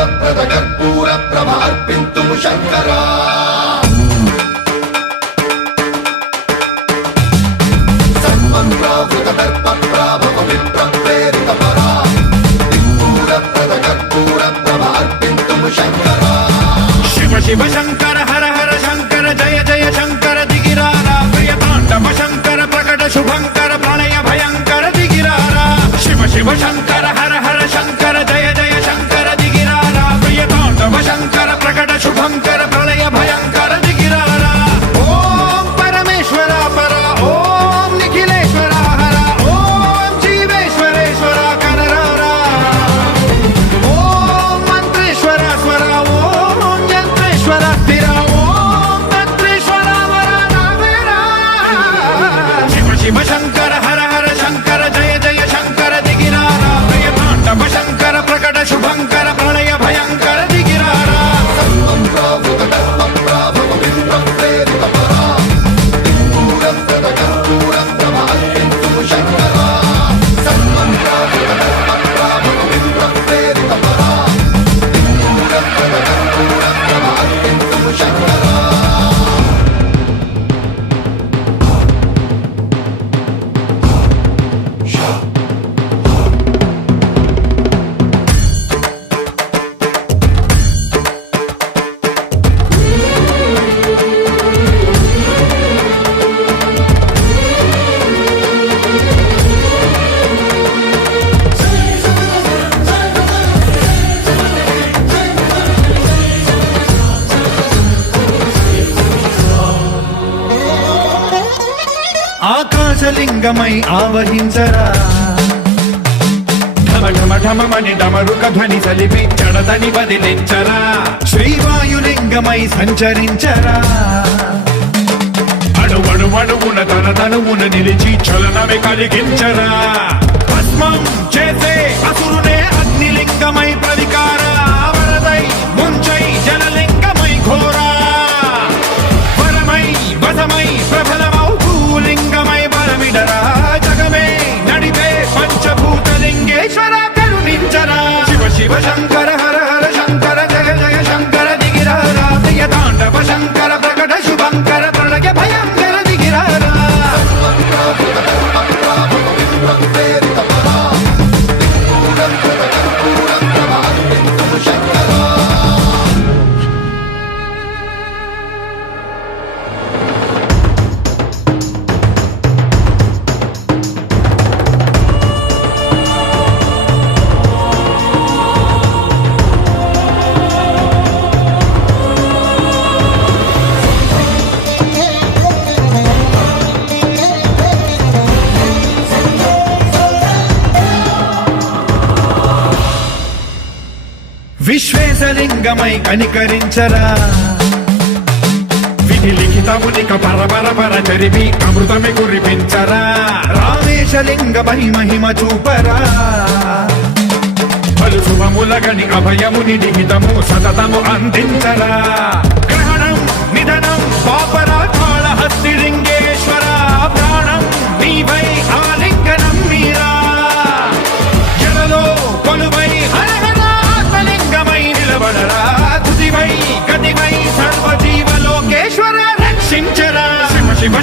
సిద్ధూరప్రద కర్పూర ప్రభ అర్పింతుము శంకరా సన్మంత్రావృత దర్ప ప్రాభవ విప్ర ప్రేరిత పరా సిద్ధూరప్రద కర్పూర ప్రభ అర్పింతుము శంకరా శివ శివ శంకర హర హర శంకర జయ జయ శంకర దిగిరారా ప్రియ తాండవ శంకర ప్రకట శుభంకర ప్రళయ భయంకర దిగిరారా శివ శివ శంకర హర హర శంకర జయ జయ శంకర దిగిరారా ప్రియ తాండవ శంకర ప్రకట శుభంకర ప్రళయ భయంకర దిగిరారా ఓం పరమేశ్వర పర ఓం నిఖిలేశ్వర హర ఓం జీవేశ్వరేశ్వర కరరారా ఓం మంత్రేశ్వర స్వర ఓం యంత్రేశ్వర స్థిర ఓం తంత్రేశ్వర వర శివ శివ శంకర హర హర శంకర జయ జయ శంకర దిగిరారా ప్రియ తాండవ శంకర ప్రకట శుభంకర ప్రళయ భయంకర దిగిరారా సన్మంత్రావృత దర్ప ప్రాభవ విప్ర ప్రేరిత పరా సిద్ధూరప్రద కర్పూర ప్రభ అర్పింతుము శంకరా సన్మంత్రావృత దర్ప ప్రాభవ విప్ర ప్రేరిత పరా సిద్ధూరప్రద కర్పూర ప్రభ అర్పింతుము శంకరా ఆకాశలింగమై ఆవహించరా ఢమ ఢమ ఢమమని డమరుక ధ్వని సలిపి జడదని వదిలించరా శ్రీవాయులింగమై సంచరించరా అడువడువడువున తన తనువున నిలిచి చలనమే కలిగించరా భస్మం చేసే అసురునే అగ్నిలింగమై ప్రవికార వరదై ముంచై జలలింగమై ఘోరా వరమై వసమై ప్రబలమౌ భూలింగమై బలమిడరా జగమే నడిపే పంచభూతలింగేశ్వర కరుణించరా శివ శివ శంకర హర హర శంకర జయ జయ శంకర దిగిరారా ప్రియ తాండవ శంకర ప్రకట శుభంకర ప్రళయ భయంకర దిగిరారా సన్మంత్రావృత దర్ప ప్రాభవ విప్ర ప్రేరిత పరా సిద్ధూరప్రద కర్పూర ప్రభ అర్పింతుము శంకరా విశ్వేశలింగమై కనికరించరా విధి లిఖితమునిక పరపర పర చరిపి అమృతమి కురిపించరా రామేశలింగమై మహిమ చూపరా పలు శుభములగని అభయముని లిఖితము సతతము అందించరా గ్రహణం నిధనం పాపరా కాళహస్తి లింగేశ్వర ప్రాణం నీవై ఆలింగనం మీరా జలలో కొలువై హర హర ఆత్మలింగమై నిలబడరా తుదివై గతివై సర్వజీవలోకేశ్వర రక్షించరా శివ శివ